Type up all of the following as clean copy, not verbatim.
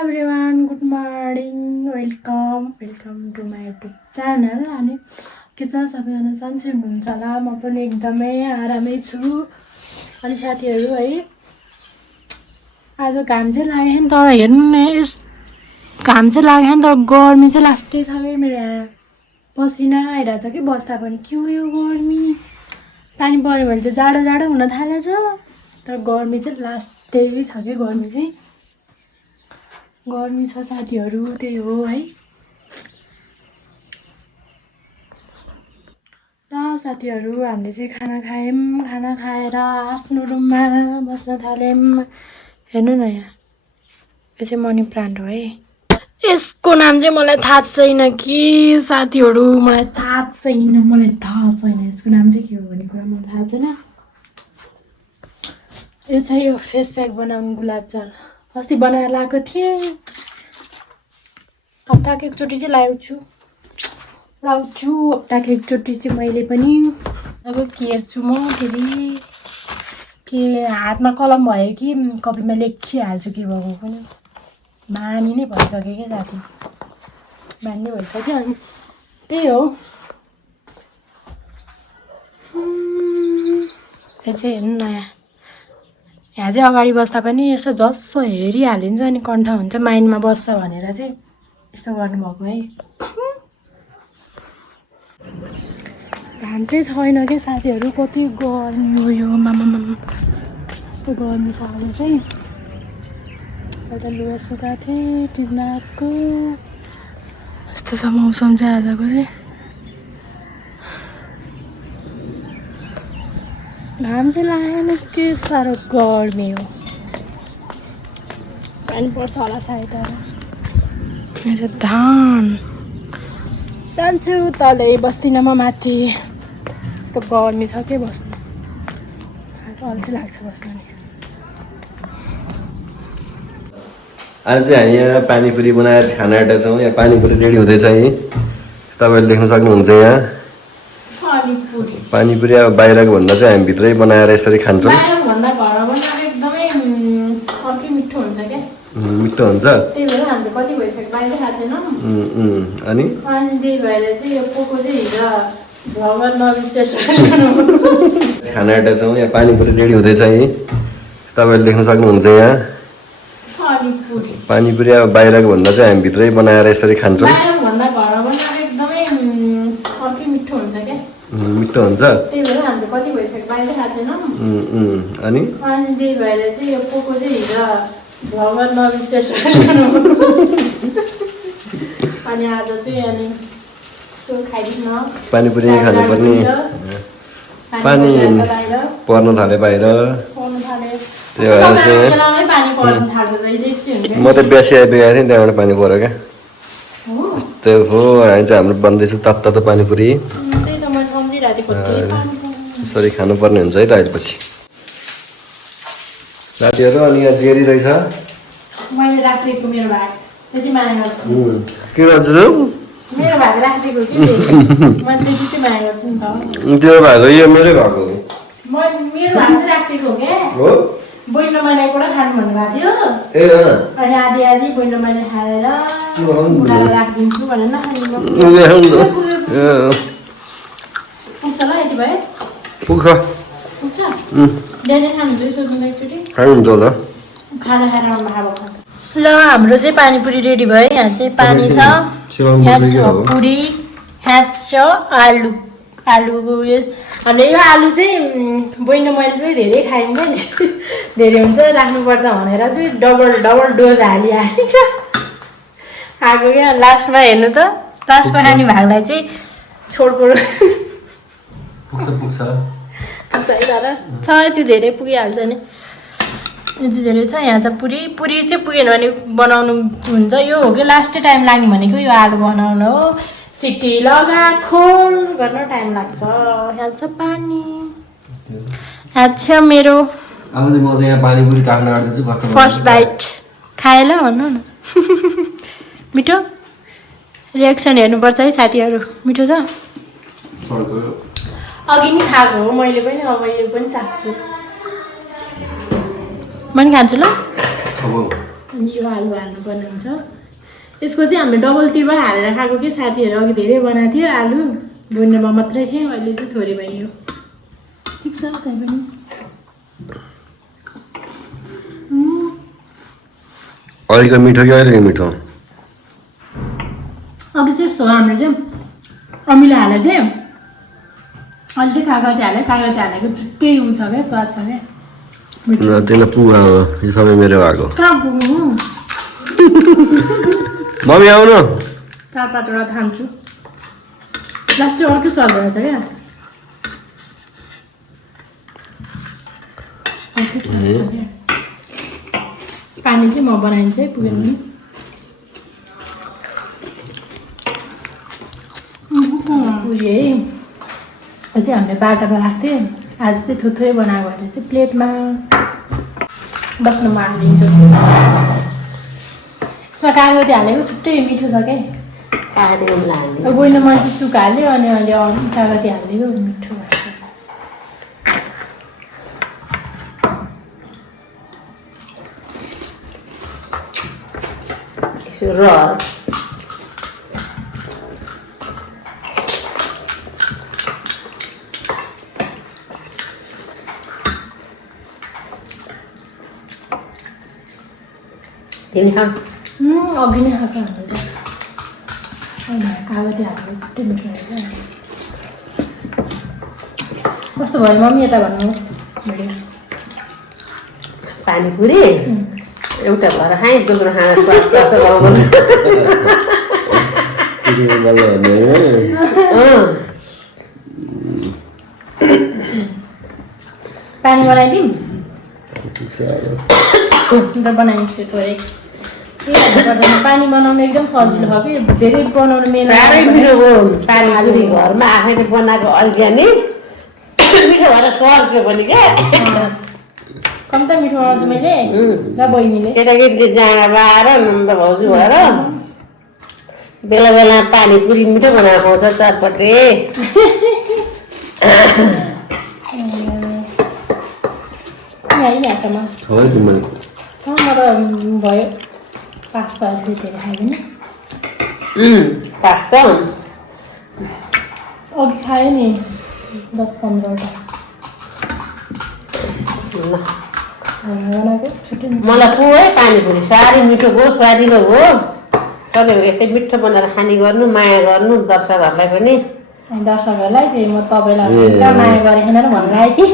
Everyone good morning welcome to my YouTube channel. अनि के छ सबैजना सन्चै हुनुहुन्छ होला। म पनि एकदमै आरामै छु। अनि साथीहरू है आज घाम चाहिँ लाग्यो नि, तर हेर्नु न घाम चाहिँ लाग्यो नि, तर गर्मी चाहिँ लास्टै छ कि मेरो यहाँ पसिना आइरहेछ कि बस्दा पनि के हो यो गर्मी। पानी पऱ्यो भने चाहिँ जाडो जाडो हुन थालेछ, तर गर्मी चाहिँ लास्टै छ कि गर्मी छ साथीहरू। त्यही हो है। ल साथीहरू हामीले चाहिँ खाना खायौँ। खाना खाएर आफ्नो रुममा बस्न थाल्यौँ। हेर्नु न यहाँ यो चाहिँ मनी प्लान्ट हो है। यसको नाम चाहिँ मलाई थाहा छैन कि साथीहरू, मलाई थाहा छैन यसको नाम चाहिँ के हो भन्ने कुरा मलाई थाहा छैन। यो चाहिँ यो फेस प्याक बनाउनु गुलाब जल अस्ति बनाएर लगाएको थिएँ। हप्ताको एकचोटि चाहिँ लाउँछु हप्ताको एकचोटि चाहिँ मैले पनि। अब के हेर्छु म फेरि के हातमा कलम भयो कि कपीमा लेखिहाल्छु के भएको पनि। बानी नै भइसक्यो क्या साथी, बानी नै भइसक्यो। अनि त्यही हो। यो चाहिँ हेर्नु न यहाँ चाहिँ अगाडि बस्दा पनि यसो जसो हेरिहालिन्छ अनि कण्ठ हुन्छ माइन्डमा बस्छ भनेर चाहिँ यस्तो गर्नुभएको है। घाम चाहिँ छैन क्या साथीहरू, कति गर्मी हो यो मामा यस्तो गर्मी छ। अब चाहिँ एउटा लुगा सुकाएको थिएँ टिप्नाको। यस्तो छ मौसम चाहिँ आजको चाहिँ। घाम चाहिँ लागेन, के साह्रो गर्मी हो। पानी पर्छ होला सायद। मेरो धान जान्छु तलै बस्दिनँ म माथि, यस्तो गर्मी छ के बस्नु, अल्छी लाग्छ बस्नु नि। आज चाहिँ हामी यहाँ पानीपुरी बनाएर खाना आँटेछौँ। यहाँ पानीपुरी रेडी हुँदैछ है, तपाईँले देख्न सक्नुहुन्छ। यहाँ पानीपुरी अब बाहिरको भन्दा चाहिँ हामी भित्रै बनाएर यसरी खान्छौँ। मिठो हुन्छ, त्यही भएर हामीले कति भइसक्यो बाहिर खाएको छैनौँ। अनि त्यही भएर चाहिँ यो पोको चाहिँ हिजो भगवान नविश्रेष्ठ खाना आँटेछौँ। यहाँ पानीपुरी रेडी हुँदैछ है, तपाईँले देख्न सक्नुहुन्छ। यहाँ पानीपुरी अब बाहिरको भन्दा चाहिँ हामी भित्रै बनाएर यसरी खान्छौँ। मिठो हुन्छ, त्यही भएर हामीले कति भइसक्यो बाहिर खाएको छैनौँ। अनि त्यही भएर चाहिँ यो पोको चाहिँ हिजो भगवान नविश्रेष्ठ अनि आज चाहिँ अनि खाइदिनु पानीपुरी खानुपर्ने। पानी पर्न थाल्यो बाहिर, त्यही भएर चाहिँ म त बिहासी आइपुगेको थिएँ, त्यहाँबाट पानी पऱ्यो क्या। त्यही हो, हामी चाहिँ हाम्रो बन्दैछ तातो पानीपुरी। यसरी खानुपर्ने हुन्छ है त अहिले पछि साथीहरू। अनि यहाँ जेरी रहेछ, मैले राखेको मेरो भाग त्यति माया गर्छु। के गर्छु मेरो भाग राखेको कि म त्यति चाहिँ माया गर्छु नि त। त्यो भएको यो मेरै भएको मेरो भाग चाहिँ राखेको के हो। बहिनी मलाई कुरा खानु भन्नुभएको थियो। अनि आधी आधी बहिनी मैले खाएर राखिदिन्छु भनेर पुग्छ ल यति भयो पुग्छ बिहानै खानुहुन्छ सोध्नु एकचोटि खानुहुन्छ होला खाना खाएर ल। हाम्रो चाहिँ पानीपुरी रेडी भयो। यहाँ चाहिँ पानी छ, यहाँ छ पुरी, यहाँ छ आलुको उयो। अनि यो आलु चाहिँ बहिनी मैले चाहिँ धेरै खाइन्छ नि, धेरै हुन्छ राख्नुपर्छ भनेर चाहिँ डबल डोज हालिहालेको आएको क्या। लास्टमा हेर्नु त, लास्टमा खाने भागलाई चाहिँ छोडकोड पुग्छ है तर छ यति धेरै पुगिहाल्छ नि, यति धेरै छ। यहाँ चाहिँ पुरी चाहिँ पुगेन भने बनाउनु हुन्छ। यो हो कि लास्टै टाइम लाग्ने भनेको यो आलु बनाउनु हो। सिटी लगा खोल गर्न टाइम लाग्छ। यहाँ छ पानी, यहाँ छ मेरो फर्स्ट बाइट खाएला भन्नु न। मिठो रिएक्सन हेर्नुपर्छ है साथीहरू। मिठो छ, अघि नि खाएको हो मैले पनि, अब यो पनि चाख्छु। म नि खान्छु ल। अनि यो आलु हाल्नुपर्ने हुन्छ। यसको चाहिँ हामीले डबल तिरबाट हालेर खाएको कि साथीहरू अघि धेरै बनाएको थियो आलु भुन्नेमा मात्रै थियो, अहिले चाहिँ थोरै भयो। ठिक छ त्यही पनि। अहिलेको मिठो कि अहिलेको मिठो? अघि त्यस्तो हो, हामीले चाहिँ अमिलो हालेको थिएँ, अहिले चाहिँ कागती हालेको छुट्टै उ छ क्या, स्वाद छ क्या। त्यसलाई पुगा यो सबै मेरो भएको। कहाँ पुग्नु? मम्मी आउनु। 4-5वटा खान्छु, लास्ट चाहिँ अर्कै स्वाद रहेछ क्या। अर्कै स्वाद छ क्या। पानी चाहिँ म बनाइदिन्छु है, पुगेन भने। पुगे है, यो चाहिँ हामीले बाटामा राख्थ्यो, आज चाहिँ थुप्रै बनाएको भएर चाहिँ प्लेटमा बस्नुमा हालिदिन्छु। यसमा कागती हालेको छुट्टै मिठो छ क्या। गइनो मान्छे चुक हाल्यो अनि अहिले कागती हालिदिएको मिठो भएको। अघि नै खाएको हामीले कागती हालेको छुट्टै मिठो रहेछ। कस्तो भयो मम्मी यता भन्नु? पानीपुरी एउटा भएर खाएँ, दोस्रो खाना पानी बनाइदिउँ अन्त बनाइदिन्छु थोरै। पानी बनाउनु एकदम सजिलो हो कि, धेरै बनाउनु मेहनत। साह्रै मिठो हो पानीपुरी, घरमा आफैले बनाएको अर्ग्यानिक मिठो भएर सर्क्यो भने क्या। कम्ता मिठो बनाउँछु मैले र बहिनीले। केटाकेटीले जाँगा लाएर नन्द भाउजू भएर बेला बेला पानीपुरी मिठो बनाएर खुवाउँछ चटपटे। आइहाल्छ म त भयो 5-6 धेरै खाइदिनु। पास्ता अघि खाएँ नि 10-15वटा बनाएको छुट्टै। मलाई को है पानीपुरी साह्रै मिठो हो, स्वादिलो हो। सधैँ यस्तै मिठो बनाएर खाने गर्नु, माया गर्नु दर्शकहरूलाई पनि। दर्शकहरूलाई चाहिँ म तपाईँलाई पुरा माया गरेको र भन्नु कि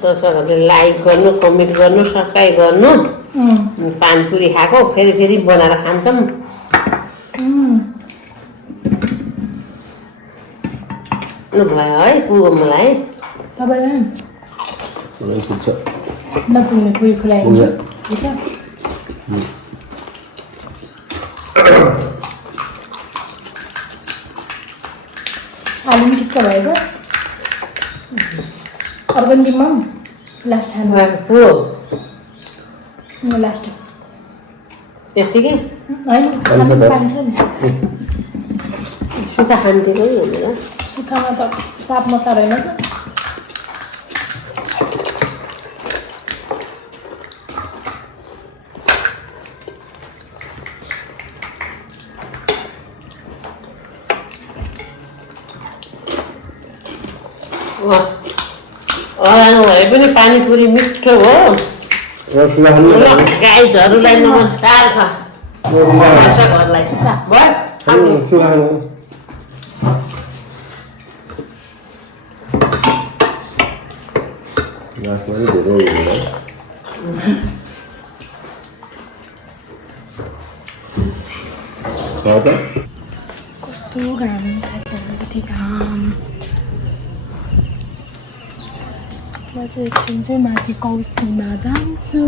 दर्शकहरूले लाइक गर्नु, कमेन्ट गर्नु, सब्सक्राइब गर्नु। पानीपुरी खाएको फेरि फेरि बनाएर खान्छौँ। भयो है पुग्यो मलाई। तपाईँलाई नपुग्ने पुरी फुलाइदिन्छु। ठिक छ। आलु पनि ठिक्क भएको। अरू पनि दिउँ लास्ट खानु पुग्यो लास्ट त्यत्तिकै होइन पाइन्छ नि। सुक्खा खान्थ्यो है भनेर। सुक्खामा त चाप मसला रहेन त। भए पनि पानीपुरी मिठो हो। गाइजहरूलाई नमस्कार छ दर्शकहरूलाई। कस्तो घाम साथीहरूपट्टि घाम। म चाहिँ एकछिन चाहिँ माथि कौसीमा जान्छु।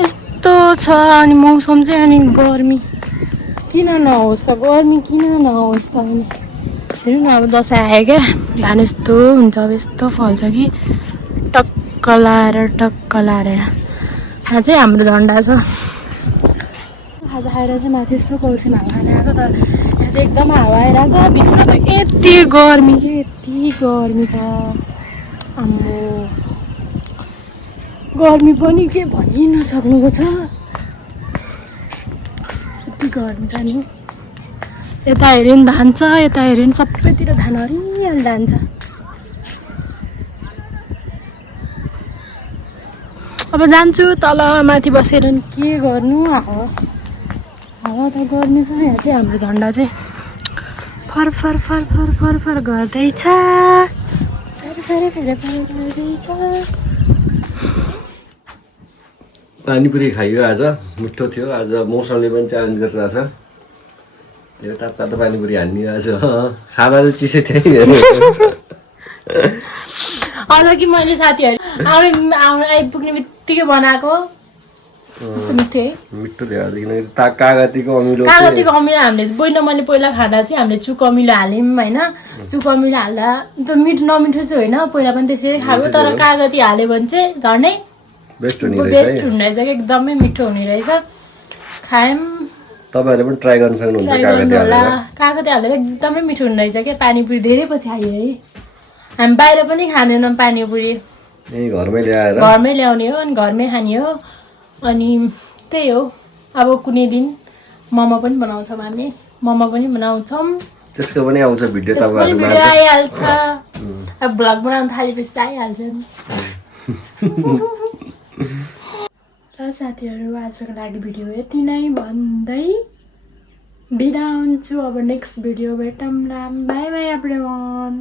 यस्तो छ अनि मौसम चाहिँ अनि गर्मी किन नहोस् त, गर्मी किन नहोस् त। अनि हेर्नु न अब दसैँ आयो क्या, धान यस्तो हुन्छ, अब यस्तो फल्छ कि टक्क लाएर यहाँ चाहिँ हाम्रो झन्डा छ। खाजा खाएर चाहिँ माथि यसो कौसीमा हावा खान आएको तर यहाँ चाहिँ एकदम हावा आइरहेको छ भित्र त यति गर्मी के यति गर्मी छ आम्बो गर्मी पनि के भनि नसक्नुको छ यति गर्मी छ नि यता हेऱ्यो नि धान छ यता हेऱ्यो नि सबैतिर धान हरियाली धान छ अब जान्छु तल माथि बसेर नि के गर्नु हावा त गर्मी छ यहाँ चाहिँ हाम्रो झन्डा चाहिँ फर फर फर फर फर फर गर्दैछ फेरि गर्दैछ पानीपुरी खाइयो आज मिठो थियो आज मौसमले पनि च्यालेन्ज गरिरहेछ यो तातो पानीपुरी हान्ने आज खाँदा चाहिँ चिसै थियो अझ कि मैले साथीहरू आइपुग्ने बित्तिकै बनाएको कस्तो मिठो है मिठो थियो किनकि कागतीको अमिलो हामीले पहिला मैले पहिला खाँदा चाहिँ हामीले चुक अमिलो हाल्यौँ होइन चुक अमिलो हाल्दा त नमिठो चाहिँ होइन पहिला पनि त्यसरी खाएको तर कागती हाल्यो भने चाहिँ झन् बेस्ट हुने रहेछ कि एकदमै मिठो हुने रहेछ खायौँ तपाईँहरूले पनि ट्राई गर्न सक्नुहुन्छ कागती हालेर एकदमै मिठो हुने रहेछ क्या पानीपुरी धेरै पछि आयो है हामी बाहिर पनि खाँदैनौँ पानीपुरी घरमै ल्याउने हो अनि घरमै खाने हो अनि त्यही हो अब कुनै दिन मोमो पनि बनाउँछौँ हामी मोमो पनि बनाउँछौँ त्यसको पनि आउँछ भिडियो तपाईँहरुको आइहाल्छ अब भ्लग बनाउन थालेपछि त आइहाल्छ ल साथीहरू आजको लागि भिडियो यति नै भन्दै बिदा हुन्छु अब नेक्स्ट भिडियो भेटौँला बाई बाई एभ्रीवन